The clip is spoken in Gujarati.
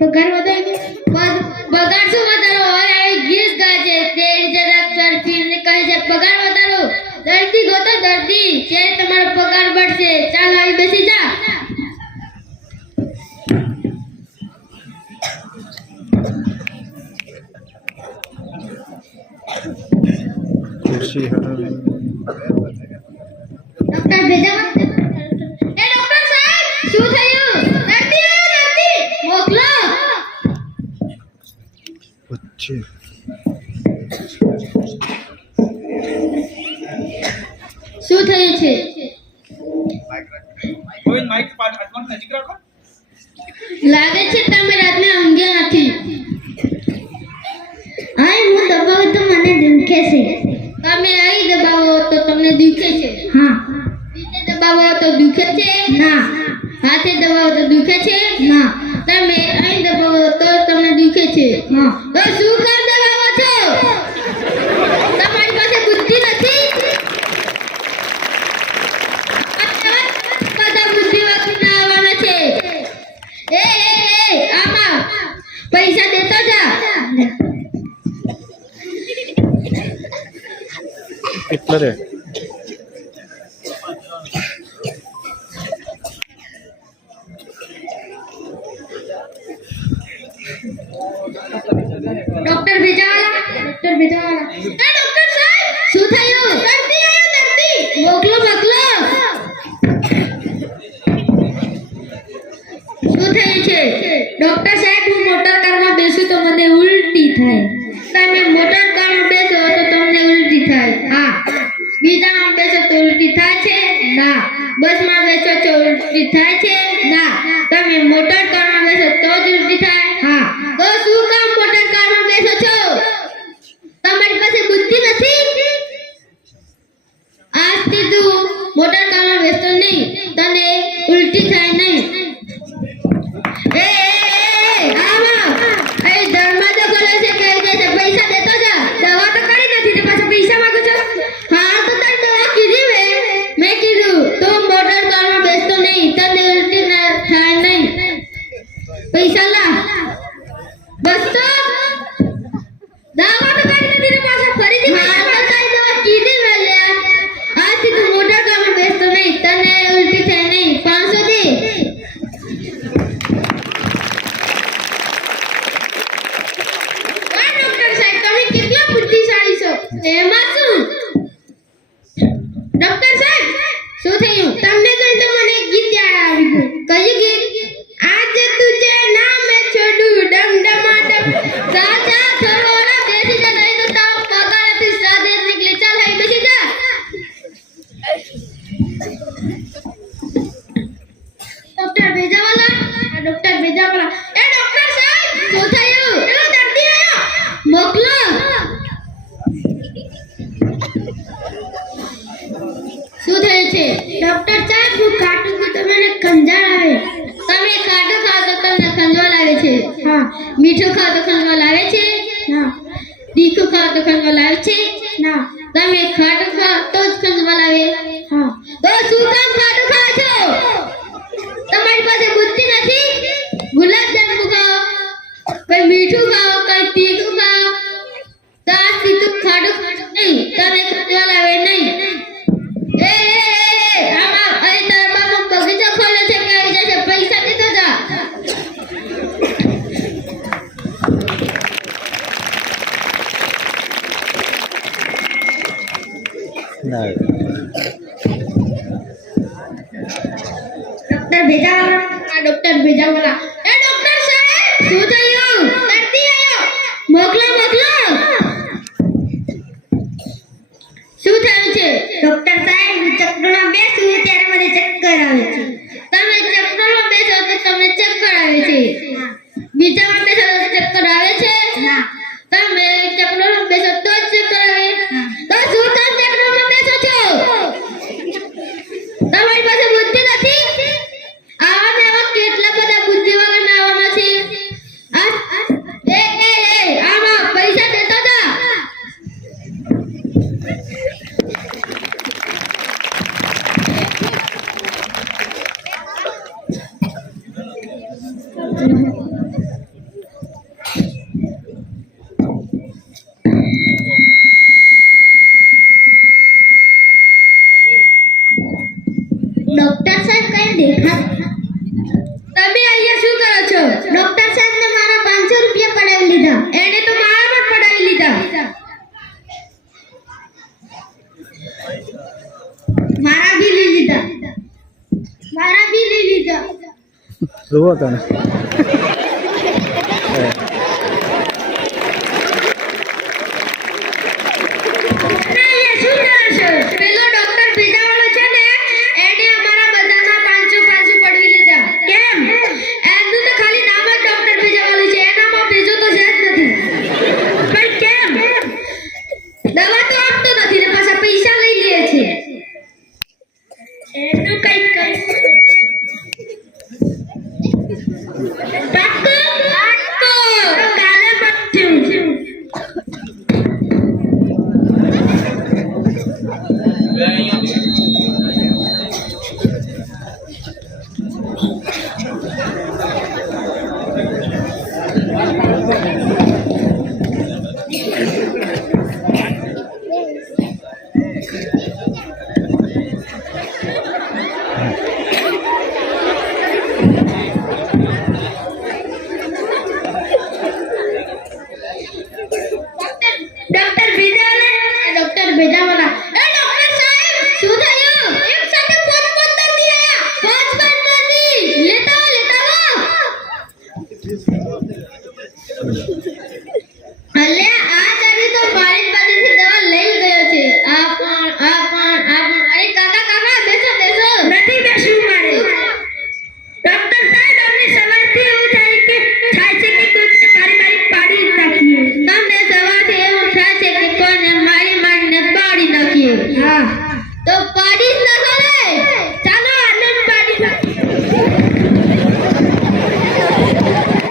પગાર વધારે પગાર શું વધારો હોય? આવી ગીત ગાય છે તે જરાક સરફીને કહે છે પગાર વધારો. દર્દી ગોતો દર્દી છે તમારો પગાર बढ़શે. ચાલ આવી બેસી જા. ખુરશી હટાવી. ડોક્ટર ભેજા. એ ડોક્ટર સાહેબ શું થયું? દર્દી આવ્યો દર્દી મોકલો. વચ્ચે શું થયું છે? ગોવિંદ માઈક હાથમાં નજીક રાખો. લાગે છે તમે રાતને ઊંઘ્યા નથી. આય હું દબાવું તો મને દુખે છે. તમે અહીં દબાવો તો તમને દુખે છે? હા. નીચે દબાવો તો દુખે છે? ના. હાથે દબાવો તો દુખે છે? ના. તમે અહીં દબાવો તો તમને દુખે છે? હા. તો શું કામ દબાવો છો? તમારી પાસે બુદ્ધિ નથી? બધા બુદ્ધિ વાપરીને આવવાના છે. એ આમાં પૈસા દેતો જા. કેટલા રે? ડોક્ટર ભેજાવાલા. ડોક્ટર ભેજાવાલા. એ ડોક્ટર સાહેબ શું થયું? દર્દી આવ્યો દર્દી મોકલો મોકલો. શું થયું છે? ડોક્ટર સાહેબ હું મોટર કારમાં બેસું તો મને ઉલટી થાય. તમે મોટર કારમાં બેસો તો તમને ઉલટી થાય? હા. બીજામાં બેસો તો ઉલટી થાય છે? ના. બસમાં બેસો તો ઉલટી થાય છે? ના. તમે મોટર કારમાં બેસો તો જ ઉલટી થાય? હા. તો શું કામ મોટર કારમાં બેસો છો? તમારી પાસે બુદ્ધિ નથી? આજથી તું મોટર કારમાં બેસતો નહીં. તને ઉલટી થાય નહીં. એ આમાં એ દરવાજો ખોલે છે કે છે પૈસા દેતો જા. દવા તો કરી નથી તે પાછા પૈસા માંગો છો? હા તો તને દવા કીધી મેં કીધું તું મોટર કારમાં બેસતો નહીં. તને ઉલટી ના થાય નહીં. પૈસા લા. બસ તો દવા તો કરી નથી તે પાછા ફરીથી હા તો તારી દવા કીધી મેં લ્યા. આજથી તું મોટર કારમાં બેસતો નહીં. તને ઉલટી થાય નહીં. 500 દે. કેટલા બુદ્ધિશાળી છો. એમાં શું? ડોક્ટર સાહેબ શું થયું? તમને કહ્યું તો મને એક ગીત યાદ આવી ગયું. કયું ગીત? આજ તુજે નામે છોડું ડમડમાડમ સાચા થરોરા બેસી જા નહીં તો તાપ પગારથી સાદે નીકળે. ચાલ અહીં બેસી જા. ડોક્ટર ભેજાવાલા. ડોક્ટર ભેજાવાલા. એ ડોક્ટર સાહેબ શું થયું? એનો દર્દી આવ્યો મોકલો. શું થયું છે? ડોક્ટર સાહેબ હું ખાટું છું તો મને ખંજાળ આવે. તમે ખાટું ખાઓ તો તમને ખંજવાળ આવે છે? હા. મીઠું ખાઓ તો ખંજવાળ આવે છે? ના. તીખું ખાઓ તો ખંજવાળ આવે છે? ના. તમે ખાટું ખાઓ તો જ ખંજવાળ આવે? હા. તો શું કામ ખાટું ખાઓ છો? તમારી પાસે બુદ્ધિ નથી? ગુલાબજાંબુ ખાઓ, કઈ મીઠું ખાઓ, કઈ તીખું ખાઓ. તાજથી તું ખાટું નહીં. તને ખંજવાળ આવે નહીં. આમાં અહીં તારા બાપા બગીચો ખોલે છે કે આવી જશે પૈસા દેતો જા. ના. ડોક્ટર ભેજાવાલા. ડોક્ટર ભેજાવાલા. એ ડોક્ટર સાહેબ શું થયું? દર્દી આવ્યો મોકલો મોકલો. શું થયું છે? ડોક્ટર સાહેબ હું ચક્કરમાં બેસું ત્યારે મને ચક્કર આવે છે. તમે ચક્કરમાં બેસો તો તમને ચક્કર આવે છે? બીજામાં બેસો તો ચક્કર આવે છે? ના. તમે ચક્કરમાં બેસો તો જ ચક્કર આવે? તો શું કામ ચક્કરમાં બેસો છો? તમારી પાસે બુદ્ધિ નથી? આવા ને આવા કેટલા બધા બુદ્ધિ વગરના આવવાના છે. આમાં પૈસા દેતો જા. ડોક્ટર સાહેબ કઈ દેખાતા તમે અહીંયા શું કરો છો? ડોક્ટર સાહેબને મારા 500 રૂપિયા પડાવી લીધા. એને તો મારા પણ પડાવી લીધા. મારા બી લઈ લીધા. જોવો તને